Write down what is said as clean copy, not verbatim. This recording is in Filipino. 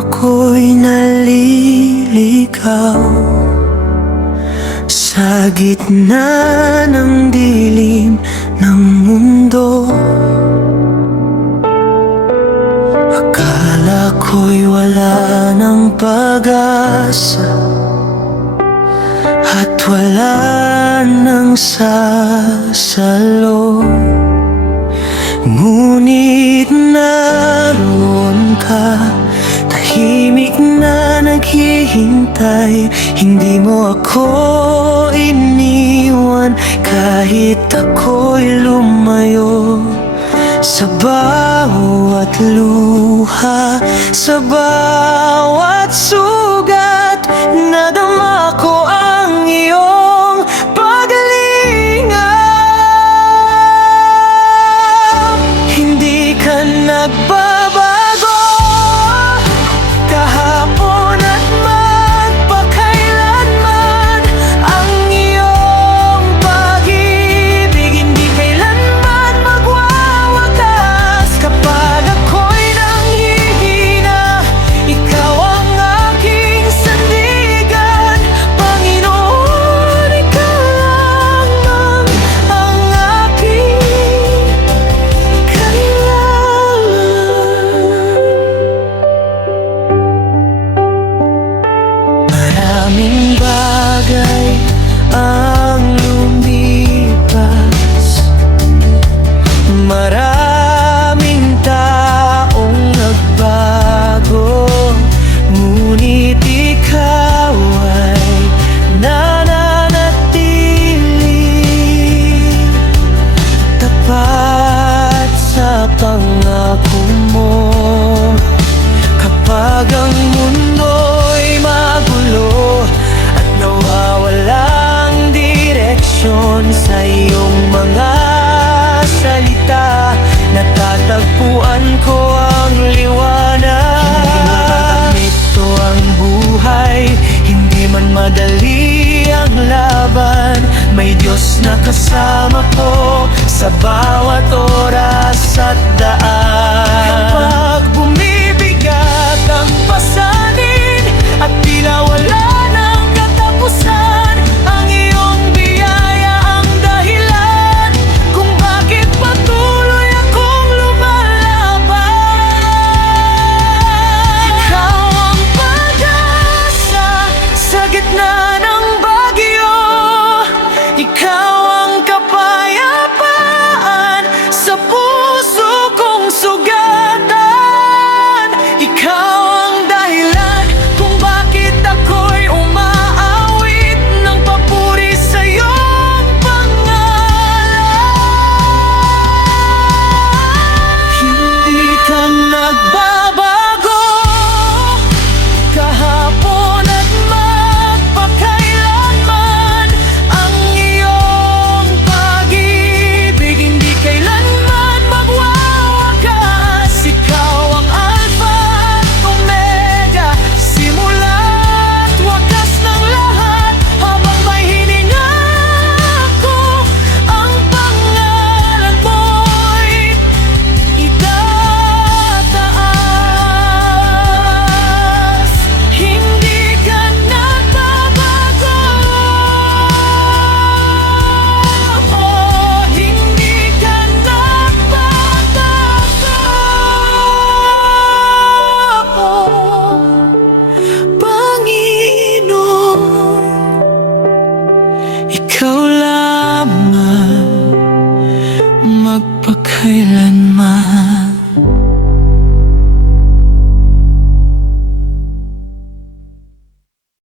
ako'y naliligaw sa gitna ng dilim ng mundo. Akala ko'y wala ng pag-asa at wala nang sasalo. Ngunit naroon ka, tahimik na naghihintay. Hindi mo ako iniwan kahit ako'y lumayo. Sa bawat luha, sa bawat sugat, nadama ko ang iyong paglingaw. Hindi ka nagbabago kahapon at magpakailanman. Ang iyong pag-ibig hindi kailanman magwawakas. Kapag ako'y nanghihina, ikaw ang aking sandigan. Panginoon, ikaw lamang ang aking kailangan. Maraming bagay ang lumipas, maraming taong nagbago, ngunit ikaw ay nananatili tapat sa pangako mo. Kapag ang mundo'y magulo at nawawalang direksyon, sa iyong mga salita natatagpuan ko ang liwanag. Ito ang buhay, hindi man madali ang laban. May Diyos na kasama ko sa bawat oras at daan. Pag bumibigat ang pasanin at tila wala ng katapusan, ang iyong biyaya ang dahilan kung bakit patuloy akong lumalaban. Ikaw ang pag-asa sa gitna ng bagyo, ikaw ang kapayapaan sa puso kong sugatan. Ikaw ang dahilan kung bakit ako'y umaawit ng papuri sa iyong pangalan. Hindi ka nagbabago kahapon at magpakailanman. Ang iyong pag-ibig hindi kailanman magwawakas. Ikaw ang Alpha at Omega, simula at wakas ng lahat. Habang may hininga ako, ang pangalan mo'y itataas. Hindi ka nagbabago, oh, hindi ka nagbabago. Panginoon, ikaw lamang magpakailanman.